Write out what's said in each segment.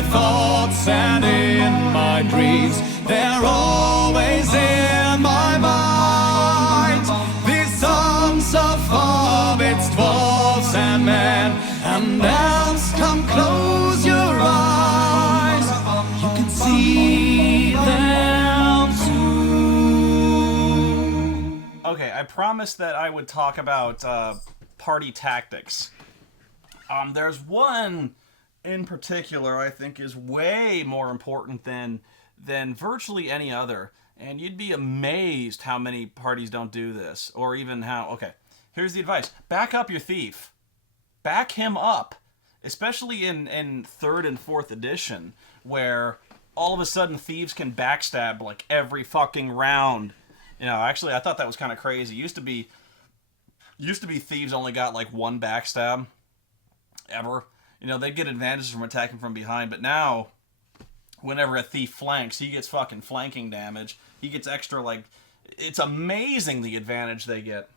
my thoughts and in my dreams. They're always in my mind. These songs of hobbits, dwarves and men, and elves, come close your eyes. You can see them too. Okay, I promised that I would talk about party tactics. There's one in particular I think is way more important than virtually any other, and you'd be amazed how many parties don't do this, or even how. Okay, here's the advice: back up your thief, back him up, especially in 3rd and 4th edition, where all of a sudden thieves can backstab like every fucking round. You know, actually, I thought that was kind of crazy. Used to be thieves only got like one backstab ever. You know, they'd get advantages from attacking from behind, but now, whenever a thief flanks, he gets fucking flanking damage. He gets extra, like, it's amazing the advantage they get.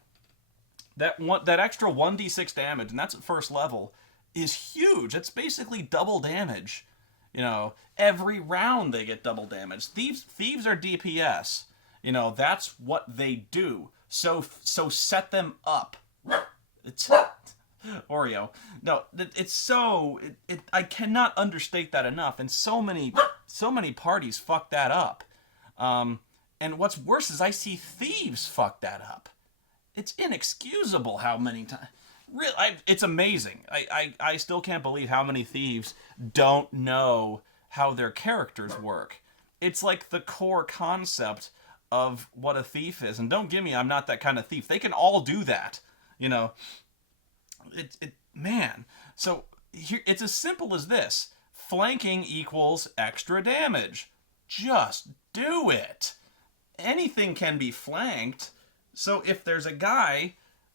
That extra 1d6 damage, and that's at 1st level, is huge. It's basically double damage. You know, every round they get double damage. Thieves are DPS. You know, that's what they do. So set them up. It's Oreo. No, it's so I cannot understate that enough, and so many parties fuck that up. And what's worse is I see thieves fuck that up. It's inexcusable how many times. Really, it's amazing. I still can't believe how many thieves don't know how their characters work. It's like the core concept of what a thief is. And don't give me I'm not that kind of thief. They can all do that. You know, man. So here, it's as simple as this. Flanking equals extra damage. Just do it. Anything can be flanked. So if there's a guy,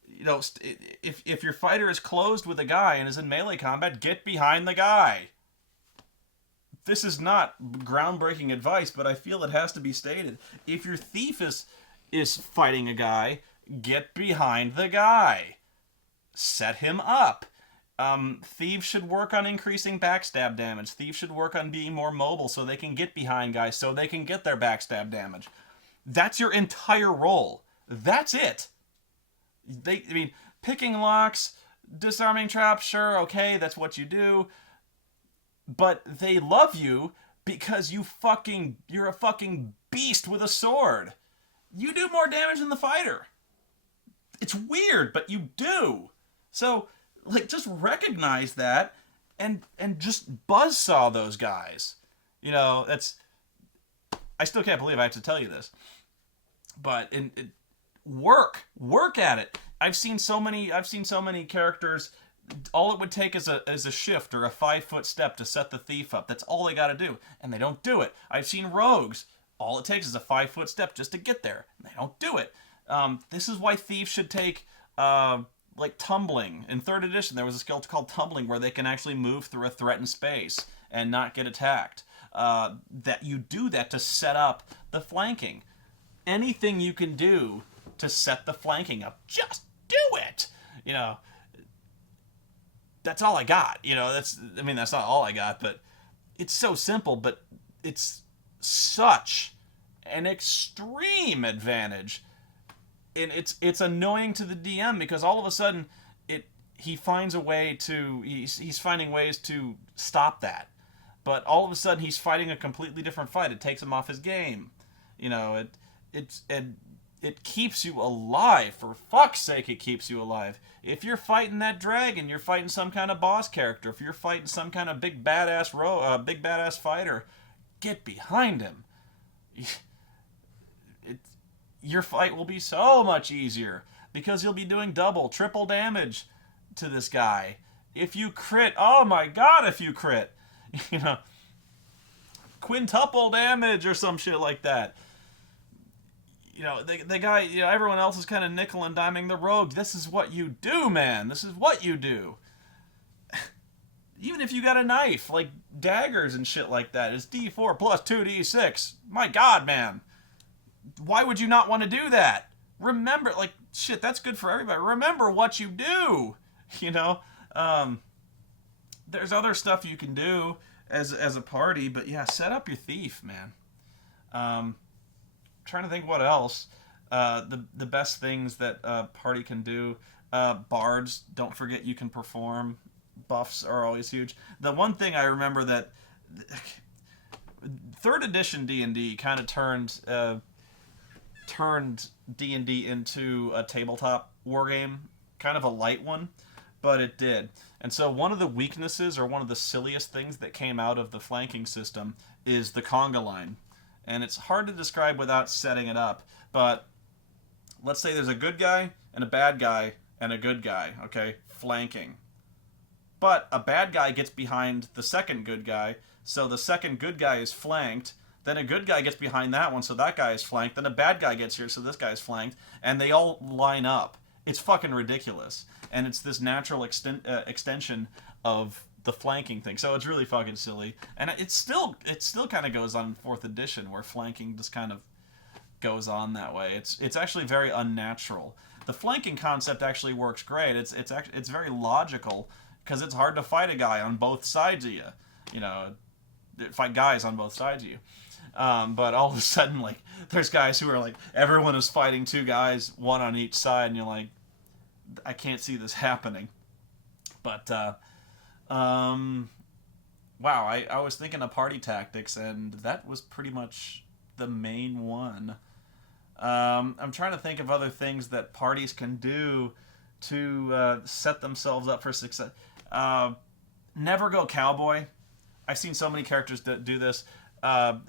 you know, if your fighter is closed with a guy and is in melee combat, get behind the guy. This is not groundbreaking advice, but I feel it has to be stated. If your thief is fighting a guy, get behind the guy. Set him up. Thieves should work on increasing backstab damage. Thieves should work on being more mobile so they can get behind guys so they can get their backstab damage. That's your entire role. That's it. Picking locks, disarming traps, sure, okay, that's what you do. But they love you because you're a fucking beast with a sword. You do more damage than the fighter. It's weird, but you do. So, like, just recognize that and just buzzsaw those guys. You know, I still can't believe I have to tell you this. But work at it. I've seen so many characters. All it would take is a shift or a 5-foot step to set the thief up. That's all they got to do, and they don't do it. I've seen rogues. All it takes is a 5-foot step just to get there, and they don't do it. This is why thieves should take like tumbling. In 3rd edition, there was a skill called tumbling where they can actually move through a threatened space and not get attacked. That you do that to set up the flanking. Anything you can do to set the flanking up, just do it. You know, that's all I got. You know, that's not all I got, but it's so simple, but it's such an extreme advantage. And it's annoying to the DM because all of a sudden he's finding ways to stop that. But all of a sudden he's fighting a completely different fight. It takes him off his game. You know, it keeps you alive. For fuck's sake, it keeps you alive. If you're fighting that dragon, you're fighting some kind of boss character. If you're fighting some kind of big badass fighter, get behind him. Your fight will be so much easier because you'll be doing double, triple damage to this guy. If you crit, oh my god, if you crit, you know, quintuple damage or some shit like that. You know, the guy, you know, everyone else is kind of nickel and diming the rogue. This is what you do, man. This is what you do. Even if you got a knife, like daggers and shit like that, it's D4 plus 2D6. My god, man. Why would you not want to do that? Remember, like, shit, that's good for everybody. Remember what you do, you know? There's other stuff you can do, as a party. But yeah, set up your thief, man. Trying to think what else. The best things that party can do. Bards, don't forget you can perform. Buffs are always huge. The one thing I remember that third edition D&D kind of turned D&D into a tabletop war game, kind of a light one, but it did. And so one of the weaknesses, or one of the silliest things that came out of the flanking system, is the conga line. And it's hard to describe without setting it up, but let's say there's a good guy and a bad guy and a good guy, okay, flanking. But a bad guy gets behind the second good guy, so the second good guy is flanked. Then a good guy gets behind that one, so that guy is flanked. Then a bad guy gets here, so this guy is flanked. And they all line up. It's fucking ridiculous. And it's this natural extension of the flanking thing. So it's really fucking silly. And it still kind of goes on in 4th edition, where flanking just kind of goes on that way. It's actually very unnatural. The flanking concept actually works great. It's very logical, because it's hard to fight a guy on both sides of you. You know, fight guys on both sides of you. But all of a sudden, like, there's guys who are like, everyone is fighting two guys, one on each side, and you're like, I can't see this happening. But, wow, I was thinking of party tactics, and that was pretty much the main one. I'm trying to think of other things that parties can do to set themselves up for success. Never go cowboy. I've seen so many characters that do this.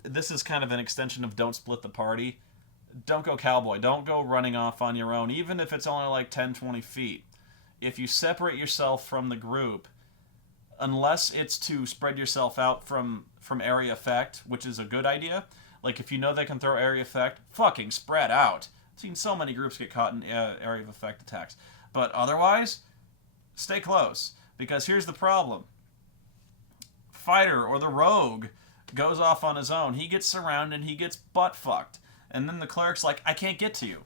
This is kind of an extension of don't split the party. Don't go cowboy. Don't go running off on your own, even if it's only like 10, 20 feet. If you separate yourself from the group, unless it's to spread yourself out from area effect, which is a good idea. Like, if you know they can throw area effect, fucking spread out. I've seen so many groups get caught in area of effect attacks. But otherwise, stay close. Because here's the problem. Fighter or the rogue goes off on his own. He gets surrounded and he gets butt fucked. And then the cleric's like, I can't get to you.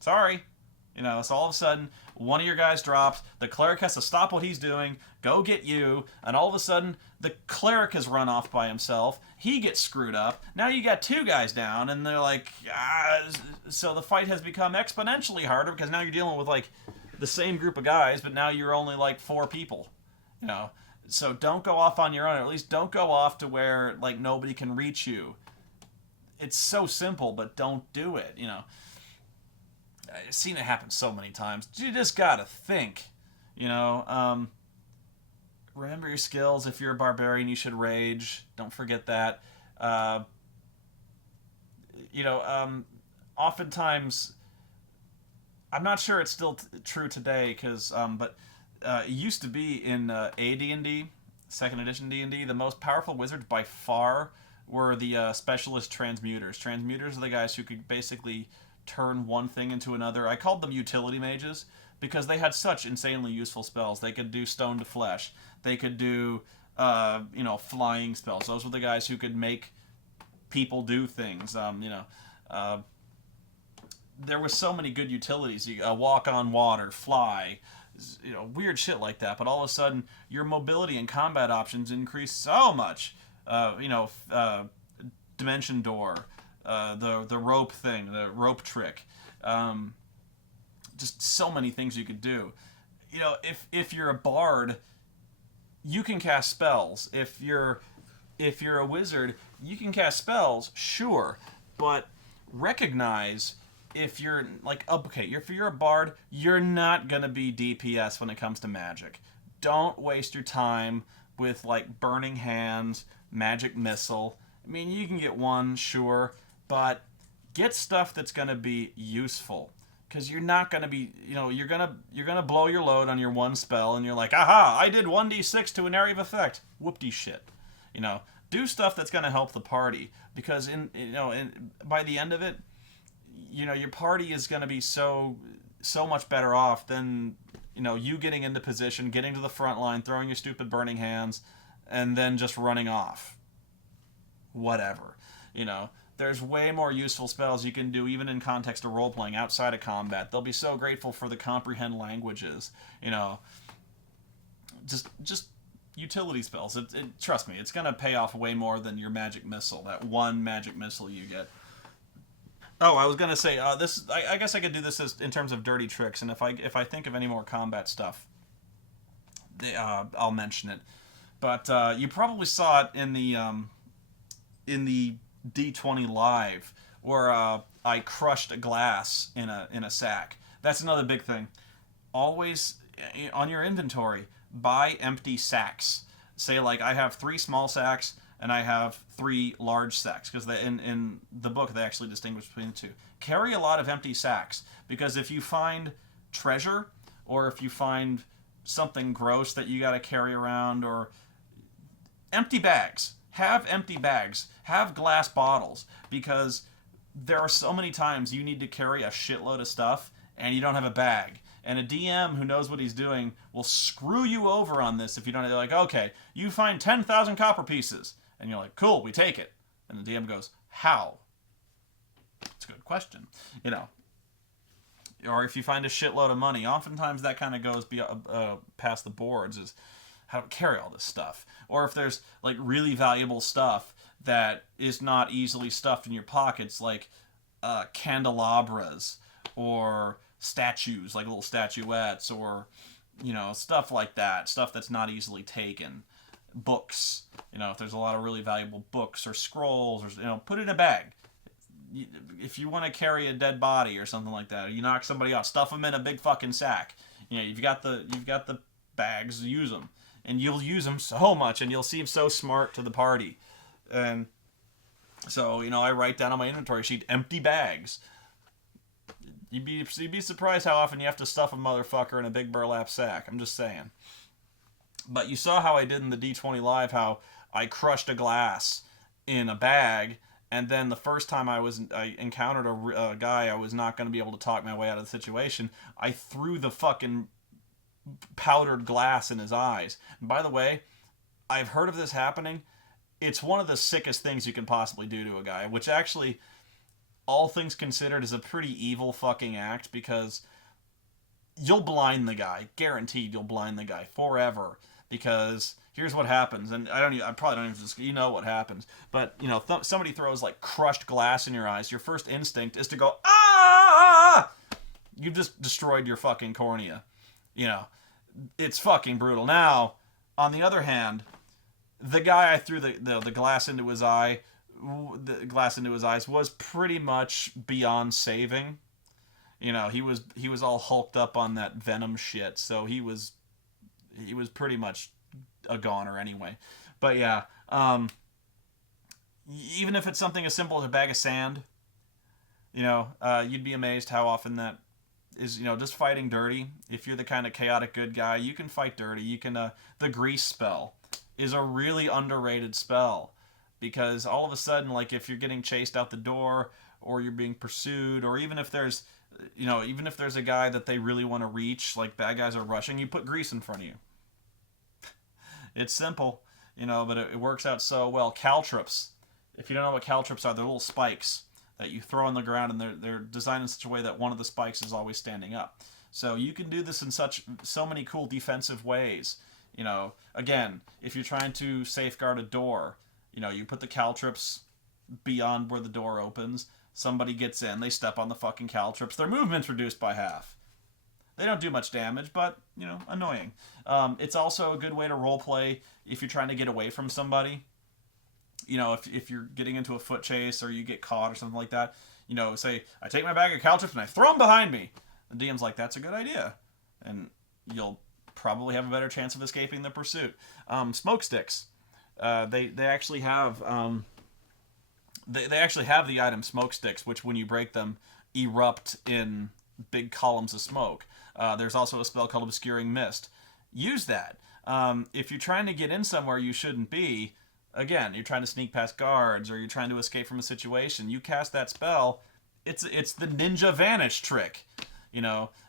Sorry. You know, so all of a sudden, one of your guys drops, the cleric has to stop what he's doing, go get you, and all of a sudden, the cleric has run off by himself, he gets screwed up, now you got two guys down, and they're like, so the fight has become exponentially harder, because now you're dealing with, like, the same group of guys, but now you're only, like, 4 people, you know. So don't go off on your own, or at least don't go off to where, like, nobody can reach you. It's so simple, but don't do it, you know. I've seen it happen so many times. You just gotta think, you know. Remember your skills. If you're a barbarian, you should rage. Don't forget that. Oftentimes, I'm not sure it's still true today, but it used to be in AD&D, 2nd edition D&D, the most powerful wizards by far were the specialist transmuters. Transmuters are the guys who could basically turn one thing into another. I called them utility mages because they had such insanely useful spells. They could do stone to flesh. They could do, flying spells. Those were the guys who could make people do things. There were so many good utilities. You walk on water, fly, weird shit like that. But all of a sudden, your mobility and combat options increase so much. Dimension door. The rope thing, the rope trick, just so many things you could do. You know, if you're a bard, you can cast spells. If you're a wizard, you can cast spells, sure, but recognize if you're if you're a bard, you're not gonna be DPS when it comes to magic. Don't waste your time with like burning hands, magic missile. I mean, you can get one, sure. But get stuff that's going to be useful, because you're not going to be, you're going to blow your load on your one spell, and you're like, aha, I did 1d6 to an area of effect. Whoop-de shit. Do stuff that's going to help the party, because by the end of it, your party is going to be so much better off than you getting into position, getting to the front line, throwing your stupid burning hands, and then just running off. Whatever, There's way more useful spells you can do, even in context of role-playing, outside of combat. They'll be so grateful for the comprehend languages, Just utility spells. Trust me, it's gonna pay off way more than your magic missile. That one magic missile you get. Oh, I was gonna say this. I guess I could do this in terms of dirty tricks, and if I think of any more combat stuff, I'll mention it. But you probably saw it in the D20 live where I crushed a glass in a sack. That's another big thing. Always on your inventory, buy empty sacks. Say like I have 3 small sacks and I have 3 large sacks, because in the book they actually distinguish between the two. Carry a lot of empty sacks, because if you find treasure or if you find something gross that you got to carry around, or empty bags. Have empty bags. Have glass bottles, because there are so many times you need to carry a shitload of stuff and you don't have a bag. And a DM who knows what he's doing will screw you over on this if you don't. They're like, okay, you find 10,000 copper pieces. And you're like, cool, we take it. And the DM goes, how? It's a good question. You know. Or if you find a shitload of money, oftentimes that kind of goes past the boards, is how to carry all this stuff. Or if there's like really valuable stuff that is not easily stuffed in your pockets, like candelabras or statues, like little statuettes, or stuff like that, stuff that's not easily taken. Books, if there's a lot of really valuable books or scrolls, or put it in a bag. If you want to carry a dead body or something like that, or you knock somebody off, stuff them in a big fucking sack. You've got the bags, use them, and you'll use them so much, and you'll seem so smart to the party. And so I write down on my inventory sheet empty bags. You'd be surprised how often you have to stuff a motherfucker in a big burlap sack. I'm just saying. But you saw how I did in the D20 Live, how I crushed a glass in a bag, and then the first time I encountered a guy I was not going to be able to talk my way out of the situation, I threw the fucking powdered glass in his eyes. And by the way, I've heard of this happening. It's one of the sickest things you can possibly do to a guy, which actually, all things considered, is a pretty evil fucking act, because you'll blind the guy. Guaranteed you'll blind the guy forever. Because here's what happens, and I probably don't even just, what happens, but somebody throws like crushed glass in your eyes. Your first instinct is to go, ah! You've just destroyed your fucking cornea. It's fucking brutal. Now, on the other hand, the guy I threw the glass into his eyes was pretty much beyond saving. He was all hulked up on that venom shit, so he was pretty much a goner anyway. But yeah, even if it's something as simple as a bag of sand, you'd be amazed how often that is, just fighting dirty. If you're the kind of chaotic good guy, you can fight dirty. You can, the grease spell is a really underrated spell, because all of a sudden, like if you're getting chased out the door, or you're being pursued, or even if there's a guy that they really want to reach, like bad guys are rushing, you put grease in front of you. It's simple, but it works out so well. Caltrops. If you don't know what caltrops are, they're little spikes that you throw on the ground, and they're designed in such a way that one of the spikes is always standing up. So you can do this in so many cool defensive ways. Again, if you're trying to safeguard a door, you put the caltrops beyond where the door opens. Somebody gets in, they step on the fucking caltrops, their movement's reduced by half. They don't do much damage, but, annoying. It's also a good way to roleplay if you're trying to get away from somebody. If you're getting into a foot chase, or you get caught or something like that, say, I take my bag of caltrops and I throw them behind me. The DM's like, that's a good idea. And you'll probably have a better chance of escaping the pursuit. Smoke sticks. They actually have... They actually have the item smoke sticks, which when you break them, erupt in big columns of smoke. There's also a spell called Obscuring Mist. Use that. If you're trying to get in somewhere you shouldn't be, again, you're trying to sneak past guards, or you're trying to escape from a situation, you cast that spell, it's the ninja vanish trick.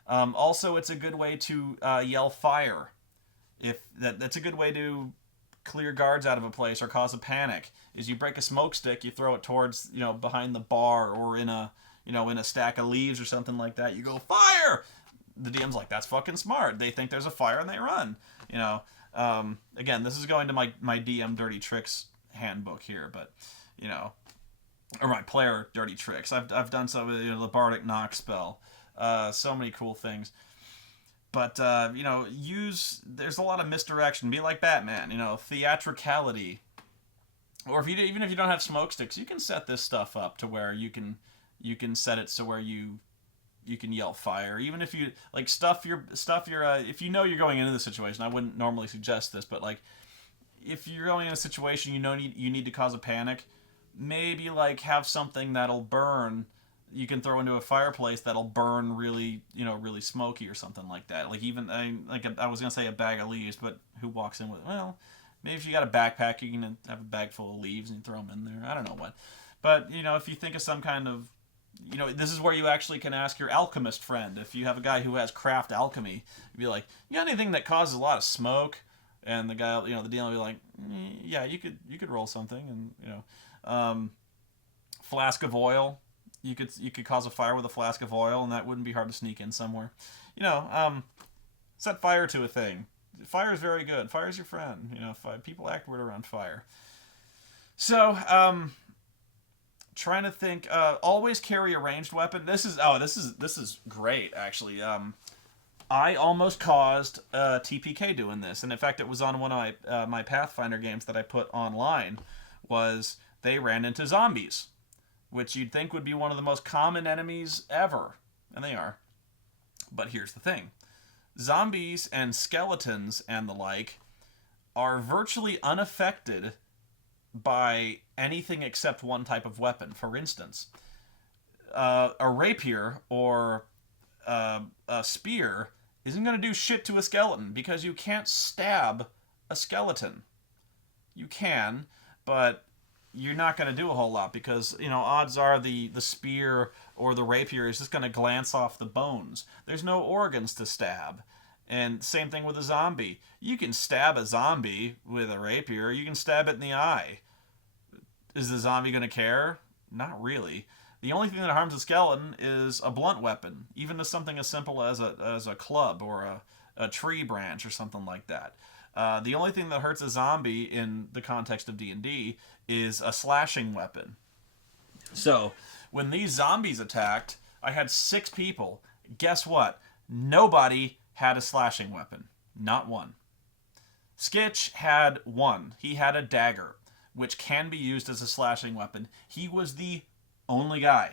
Also, it's a good way to yell fire. That's a good way to clear guards out of a place or cause a panic. Is you break a smoke stick, you throw it towards, behind the bar, or in a stack of leaves or something like that. You go, fire! The DM's like, that's fucking smart. They think there's a fire and they run. Again, this is going to my DM dirty tricks handbook here, but you know, or my player dirty tricks. I've done some of the bardic knock spell, so many cool things. But you know, there's a lot of misdirection. Be like Batman, you know, theatricality. Or even if you don't have smoke sticks, you can set this stuff up to where you can set it so where you can yell fire. Even if you like stuff your if you know you're going into the situation, I wouldn't normally suggest this, but like if you're going in a situation you need to cause a panic, maybe like have something that'll burn. You can throw into a fireplace that'll burn really, really smoky or something like that. Like even I was gonna say a bag of leaves, but who walks in with maybe if you got a backpack, you can have a bag full of leaves and throw them in there. I don't know what, but if you think of some kind of this is where you actually can ask your alchemist friend. If you have a guy who has craft alchemy, you'd be like, you got anything that causes a lot of smoke? And the guy, the dealer will be like, yeah, you could roll something, and flask of oil. You could cause a fire with a flask of oil, and that wouldn't be hard to sneak in somewhere. Set fire to a thing. Fire is very good. Fire is your friend. People act weird around fire. So, trying to think. Always carry a ranged weapon. This is great actually. I almost caused TPK doing this, and in fact, it was on one of my Pathfinder games that I put online. Was they ran into zombies, which you'd think would be one of the most common enemies ever, and they are. But here's the thing: zombies and skeletons and the like are virtually unaffected by anything except one type of weapon. For instance, a rapier or a spear isn't going to do shit to a skeleton because you can't stab a skeleton. You can, but you're not going to do a whole lot because, odds are the spear or the rapier is just going to glance off the bones. There's no organs to stab. And same thing with a zombie. You can stab a zombie with a rapier. You can stab it in the eye. Is the zombie going to care? Not really. The only thing that harms a skeleton is a blunt weapon, even as something as simple as a club or a tree branch or something like that. The only thing that hurts a zombie in the context of D&D is a slashing weapon. So, when these zombies attacked, I had 6 people. Guess what? Nobody had a slashing weapon. Not one. Skitch had one. He had a dagger, which can be used as a slashing weapon. He was the only guy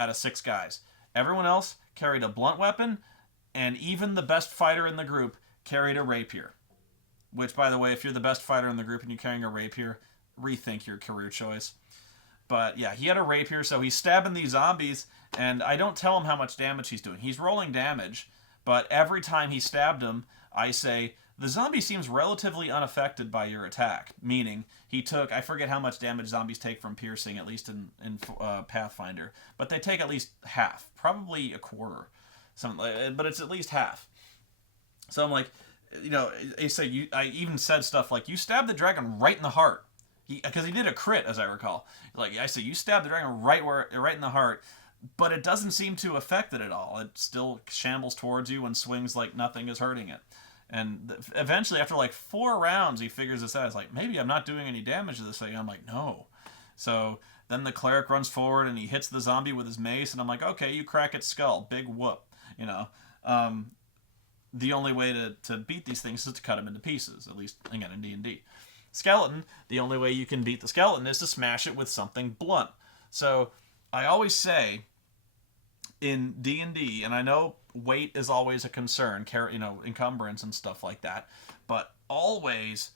out of 6 guys. Everyone else carried a blunt weapon, and even the best fighter in the group carried a rapier. Which, by the way, if you're the best fighter in the group and you're carrying a rapier, rethink your career choice. But yeah, he had a rapier, so he's stabbing these zombies, and I don't tell him how much damage he's doing. He's rolling damage, but every time he stabbed him, I say, the zombie seems relatively unaffected by your attack. Meaning, he took, I forget how much damage zombies take from piercing, at least in Pathfinder, but they take at least half, probably a quarter, but it's at least half. So I'm like, I even said stuff like, you stabbed the dragon right in the heart. Because he did a crit, as I recall. Like, I said, you stabbed the dragon right in the heart, but it doesn't seem to affect it at all. It still shambles towards you and swings like nothing is hurting it. And eventually, after like 4 rounds, he figures this out. He's like, maybe I'm not doing any damage to this thing. I'm like, no. So then the cleric runs forward and he hits the zombie with his mace, and I'm like, okay, you crack its skull. Big whoop. The only way to beat these things is to cut them into pieces, at least, again, in D&D. Skeleton, the only way you can beat the skeleton is to smash it with something blunt. So I always say in D&D, and I know weight is always a concern, encumbrance and stuff like that, but always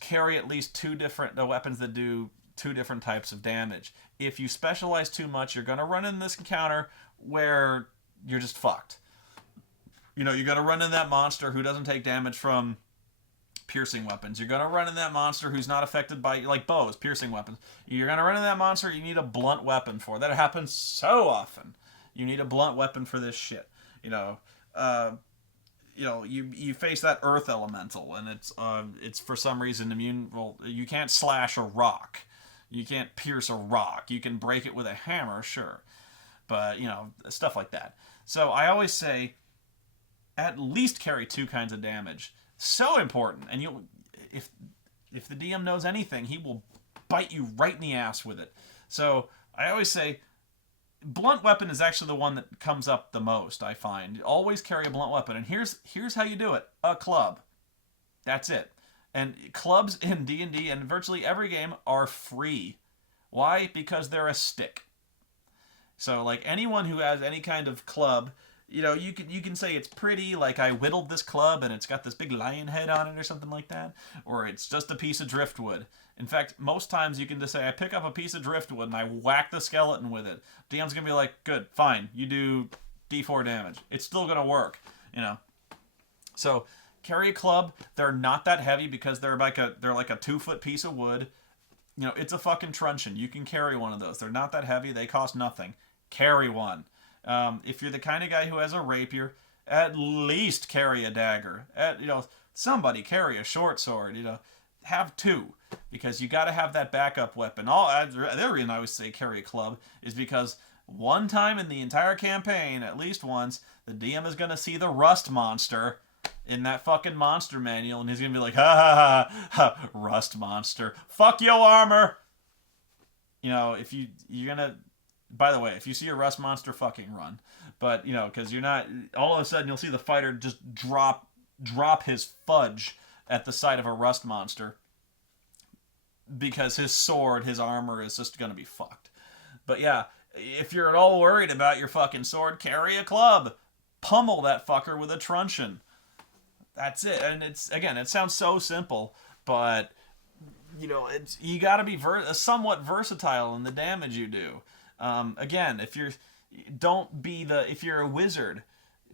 carry at least 2 different weapons that do 2 different types of damage. If you specialize too much, you're going to run in this encounter where you're just fucked. You're going to run in that monster who doesn't take damage from piercing weapons. You're going to run in that monster who's not affected by, like, bows, piercing weapons. You're going to run in that monster you need a blunt weapon for. That happens so often. You need a blunt weapon for this shit. You face that earth elemental, and it's for some reason immune. Well, you can't slash a rock. You can't pierce a rock. You can break it with a hammer, sure. But, stuff like that. So I always say, at least carry 2 kinds of damage. So important. And if the DM knows anything, he will bite you right in the ass with it. So I always say, blunt weapon is actually the one that comes up the most, I find. Always carry a blunt weapon. And here's how you do it. A club. That's it. And clubs in D&D and virtually every game are free. Why? Because they're a stick. So, like, anyone who has any kind of club, you know, you can say it's pretty, like I whittled this club and it's got this big lion head on it or something like that. Or it's just a piece of driftwood. In fact, most times you can just say, I pick up a piece of driftwood and I whack the skeleton with it. DM's going to be like, good, fine, you do D4 damage. It's still going to work, you know. So, carry a club. They're not that heavy because they're like a 2-foot piece of wood. You know, it's a fucking truncheon. You can carry one of those. They're not that heavy. They cost nothing. Carry one. If you're the kind of guy who has a rapier, at least carry a dagger. Somebody carry a short sword. You know, have two, because you got to have that backup weapon. The reason I always say carry a club is because one time in the entire campaign, at least once, the DM is going to see the rust monster in that fucking monster manual, and he's going to be like, ha ha ha ha, rust monster. Fuck your armor! You know, you're going to... By the way, if you see a rust monster, fucking run. But, you know, because you're not... All of a sudden, you'll see the fighter just drop his fudge at the sight of a rust monster, because his sword, his armor is just going to be fucked. But yeah, if you're at all worried about your fucking sword, carry a club. Pummel that fucker with a truncheon. That's it. And it sounds so simple, but, you know, you got to be somewhat versatile in the damage you do. Again, if you're a wizard,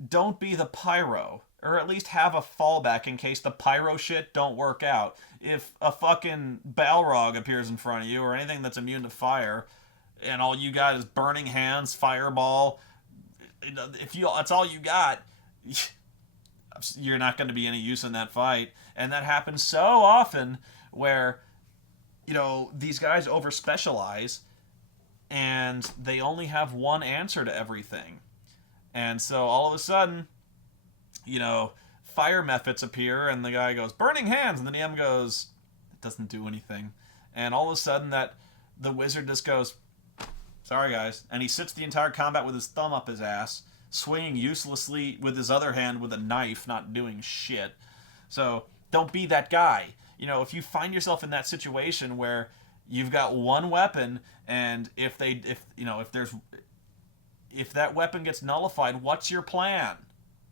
don't be the pyro, or at least have a fallback in case the pyro shit don't work out. If a fucking Balrog appears in front of you, or anything that's immune to fire, and all you got is burning hands, fireball, that's all you got, you're not going to be any use in that fight. And that happens so often where, you know, these guys over-specialize, and they only have one answer to everything. And so all of a sudden, you know, fire methods appear, and the guy goes, burning hands, and the DM goes, it doesn't do anything. And all of a sudden the wizard just goes, sorry guys, and he sits the entire combat with his thumb up his ass, swinging uselessly with his other hand with a knife, not doing shit. So don't be that guy. You know, if you find yourself in that situation where you've got one weapon, and if that weapon gets nullified, what's your plan?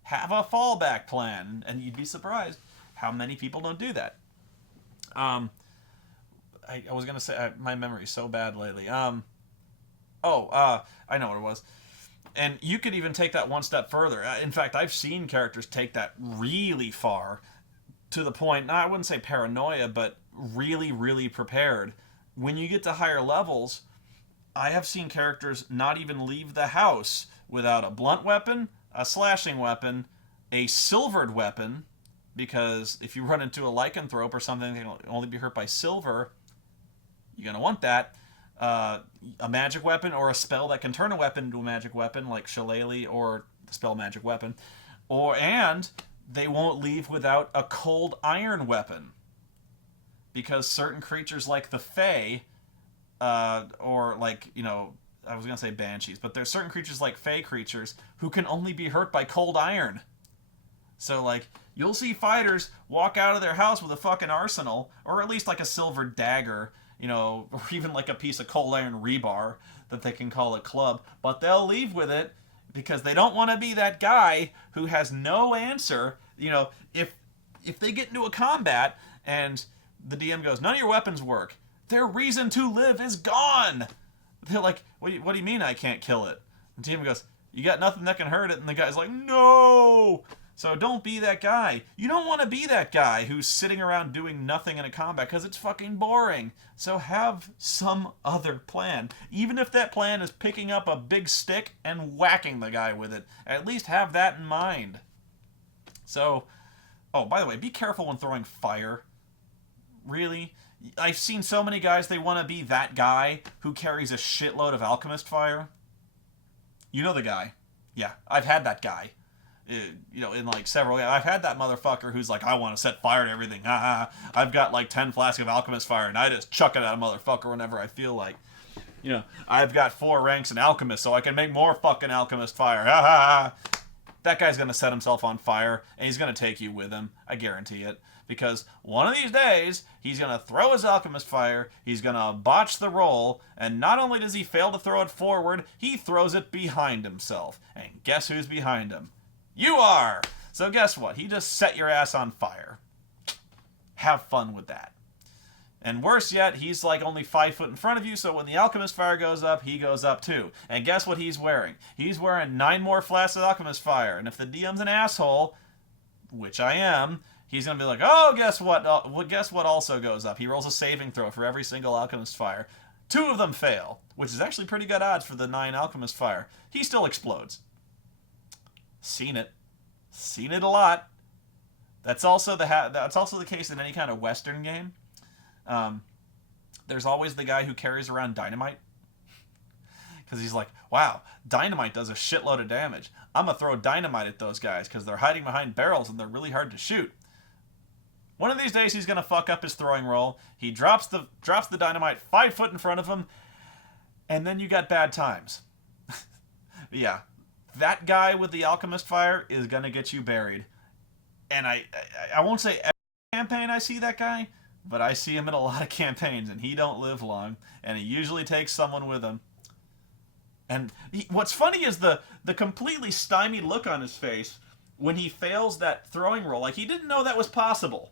Have a fallback plan, and you'd be surprised how many people don't do that. I was gonna say, my memory's so bad lately. I know what it was. And you could even take that one step further. In fact, I've seen characters take that really far, to the point, I wouldn't say paranoia, but really, really prepared. When you get to higher levels, I have seen characters not even leave the house without a blunt weapon, a slashing weapon, a silvered weapon, because if you run into a lycanthrope or something that can only be hurt by silver, you're going to want that. A magic weapon, or a spell that can turn a weapon into a magic weapon, like Shillelagh or the spell Magic Weapon. And they won't leave without a cold iron weapon, because certain creatures like the Fae, or like, you know, I was going to say banshees, but there's certain creatures like Fae creatures who can only be hurt by cold iron. So, like, you'll see fighters walk out of their house with a fucking arsenal, or at least like a silver dagger, you know, or even like a piece of cold iron rebar that they can call a club, but they'll leave with it because they don't want to be that guy who has no answer. You know, if they get into a combat and the DM goes, none of your weapons work, their reason to live is gone. They're like, what do you mean I can't kill it? The DM goes, you got nothing that can hurt it, and the guy's like, no! So don't be that guy. You don't want to be that guy who's sitting around doing nothing in a combat, because it's fucking boring. So have some other plan. Even if that plan is picking up a big stick and whacking the guy with it, at least have that in mind. So, oh, by the way, be careful when throwing fire. Really? I've seen so many guys, they want to be that guy who carries a shitload of alchemist fire. You know the guy. Yeah, I've had that guy. in like several. I've had that motherfucker who's like, I want to set fire to everything. I've got like 10 flasks of alchemist fire, and I just chuck it at a motherfucker whenever I feel like. I've got 4 ranks in alchemist, so I can make more fucking alchemist fire. That guy's gonna set himself on fire, and he's gonna take you with him. I guarantee it. Because one of these days, he's gonna throw his alchemist fire, he's gonna botch the roll, and not only does he fail to throw it forward, he throws it behind himself. And guess who's behind him? You are! So guess what? He just set your ass on fire. Have fun with that. And worse yet, he's like only 5 foot in front of you, so when the alchemist fire goes up, he goes up too. And guess what he's wearing? He's wearing 9 more flasks of alchemist fire. And if the DM's an asshole, which I am, he's going to be like, oh, guess what? Guess what also goes up? He rolls a saving throw for every single alchemist fire. 2 of them fail, which is actually pretty good odds for the 9 alchemist fire. He still explodes. Seen it. Seen it a lot. That's also the case in any kind of Western game. There's always the guy who carries around dynamite. Because he's like, wow, dynamite does a shitload of damage. I'm going to throw dynamite at those guys because they're hiding behind barrels and they're really hard to shoot. One of these days he's going to fuck up his throwing roll. He drops the dynamite 5 foot in front of him, and then you got bad times. Yeah, that guy with the alchemist fire is going to get you buried. And I won't say every campaign I see that guy, but I see him in a lot of campaigns, and he don't live long, and he usually takes someone with him. And what's funny is the completely stymied look on his face when he fails that throwing roll. Like, he didn't know that was possible.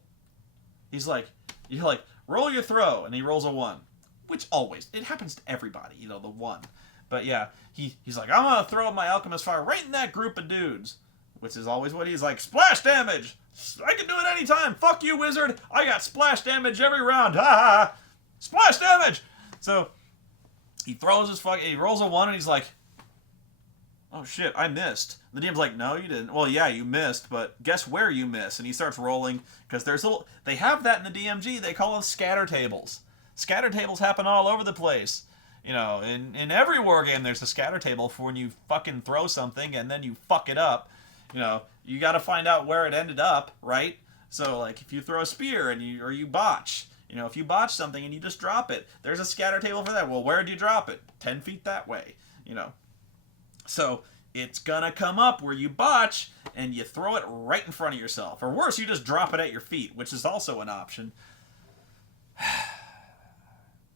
He's like, you're like, roll your throw, and he rolls a 1. Which always, it happens to everybody, the 1. But yeah, he's like, I'm going to throw my alchemist fire right in that group of dudes. Which is always what he's like, splash damage! I can do it anytime! Fuck you, wizard! I got splash damage every round! Ha ha! Splash damage! So, he throws he rolls a 1 and he's like, oh shit, I missed. The DM's like, no, you didn't. Well, yeah, you missed, but guess where you miss? And he starts rolling, because they have that in the DMG, they call them scatter tables. Scatter tables happen all over the place. In every war game there's a scatter table for when you fucking throw something and then you fuck it up. You got to find out where it ended up, right? So, like, if you throw a spear and you botch, if you botch something and you just drop it, there's a scatter table for that. Well, where do you drop it? 10 feet that way, So, it's gonna come up where you botch and you throw it right in front of yourself. Or worse, you just drop it at your feet, which is also an option.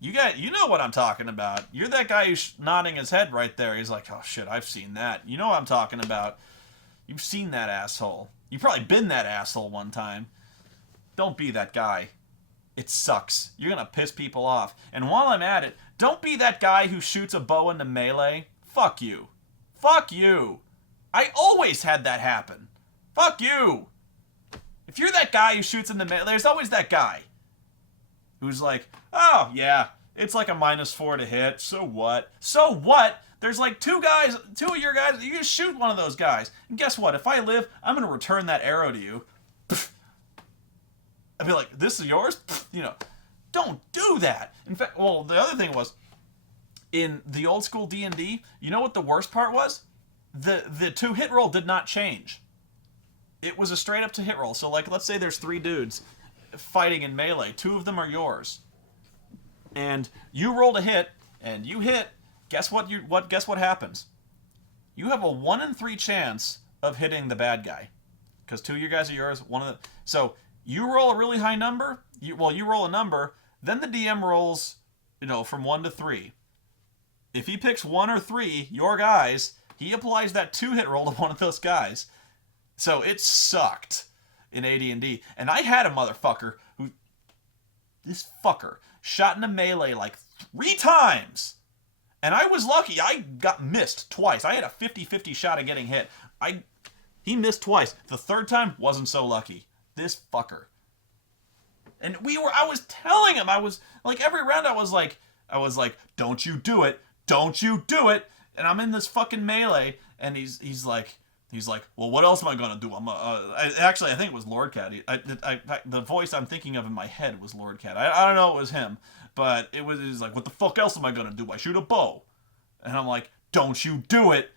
You know what I'm talking about. You're that guy who's nodding his head right there. He's like, oh shit, I've seen that. You know what I'm talking about. You've seen that asshole. You've probably been that asshole one time. Don't be that guy. It sucks. You're gonna piss people off. And while I'm at it, don't be that guy who shoots a bow into melee. Fuck you. Fuck you. I always had that happen. Fuck you. If you're that guy who shoots into melee, there's always that guy who's like, oh, yeah, it's like a -4 to hit. So what? So what? There's like 2 of your guys, you just shoot one of those guys. And guess what? If I live, I'm going to return that arrow to you. I'd be like, this is yours? Don't do that. In fact, well, the other thing was, in the old school D&D, you know what the worst part was? The 2-hit roll did not change. It was a straight up 2-hit roll. So, like, let's say there's 3 dudes fighting in melee. 2 of them are yours. And you rolled a hit, and you hit. Guess what happens? You have a 1 in 3 chance of hitting the bad guy. Because 2 of your guys are yours, so you roll a really high number, you roll a number, then the DM rolls, from 1 to 3. If he picks 1 or 3, your guys, he applies that 2-hit roll to one of those guys. So it sucked in AD&D. And I had a motherfucker this fucker shot into melee like 3 times. And I was lucky. I got missed twice. I had a 50-50 shot at getting hit. He missed twice. The 3rd time, wasn't so lucky. This fucker. And I was telling him, I was like, every round I was like, don't you do it. Don't you do it. And I'm in this fucking melee, and he's like, well, what else am I gonna do? Actually, I think it was Lord Cat. The voice I'm thinking of in my head was Lord Cat. I don't know it was him, but it was like, what the fuck else am I gonna do? I shoot a bow, and I'm like, don't you do it.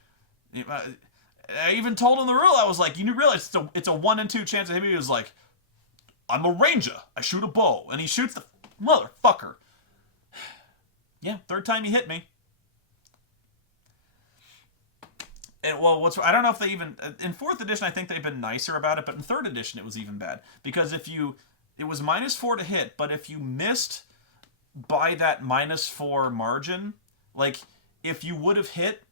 I even told him the rule. I was like, you realize it's a 1 in 2 chance of hitting me? He was like, I'm a ranger. I shoot a bow. And he shoots the motherfucker. Yeah, third time he hit me. And, well, I don't know if they even... In 4th edition, I think they've been nicer about it, but in 3rd edition, it was even bad. Because it was -4 to hit, but if you missed by that -4 margin, like, if you would have hit,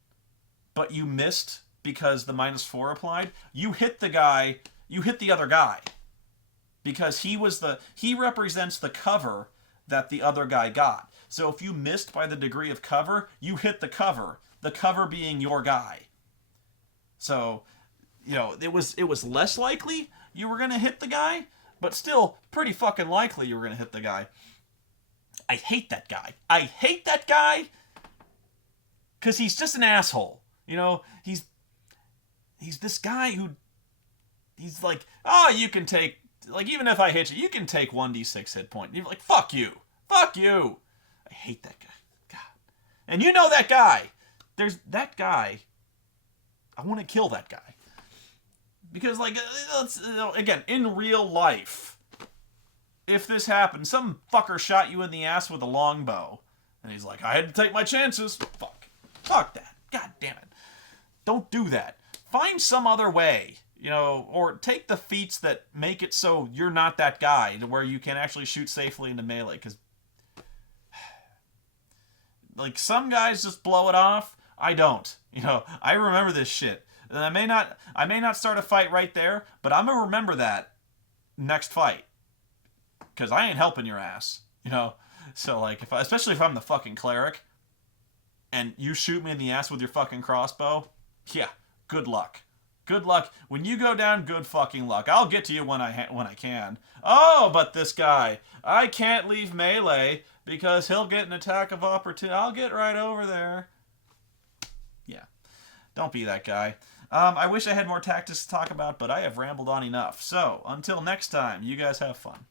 but you missed because the -4 applied, you hit the other guy. Because he represents the cover that the other guy got. So if you missed by the degree of cover, you hit the cover being your guy. So, it was less likely you were going to hit the guy, but still pretty fucking likely you were going to hit the guy. I hate that guy. Because he's just an asshole. He's this guy who, he's like, oh, you can take, like, even if I hit you, you can take 1d6 hit point. You're like, fuck you. I hate that guy. God. And that guy. There's that guy. I want to kill that guy. Because, like, again, in real life, if this happened, some fucker shot you in the ass with a longbow, and he's like, I had to take my chances. Fuck that. God damn it. Don't do that. Find some other way, or take the feats that make it so you're not that guy, to where you can actually shoot safely into melee, because, like, some guys just blow it off. I don't. I remember this shit. And I may not start a fight right there, but I'm going to remember that next fight. Because I ain't helping your ass. So, like, especially if I'm the fucking cleric, and you shoot me in the ass with your fucking crossbow, yeah, good luck. Good luck. When you go down, good fucking luck. I'll get to you when I can. Oh, but this guy, I can't leave melee because he'll get an attack of opportunity. I'll get right over there. Yeah. Don't be that guy. I wish I had more tactics to talk about, but I have rambled on enough. So, until next time, you guys have fun.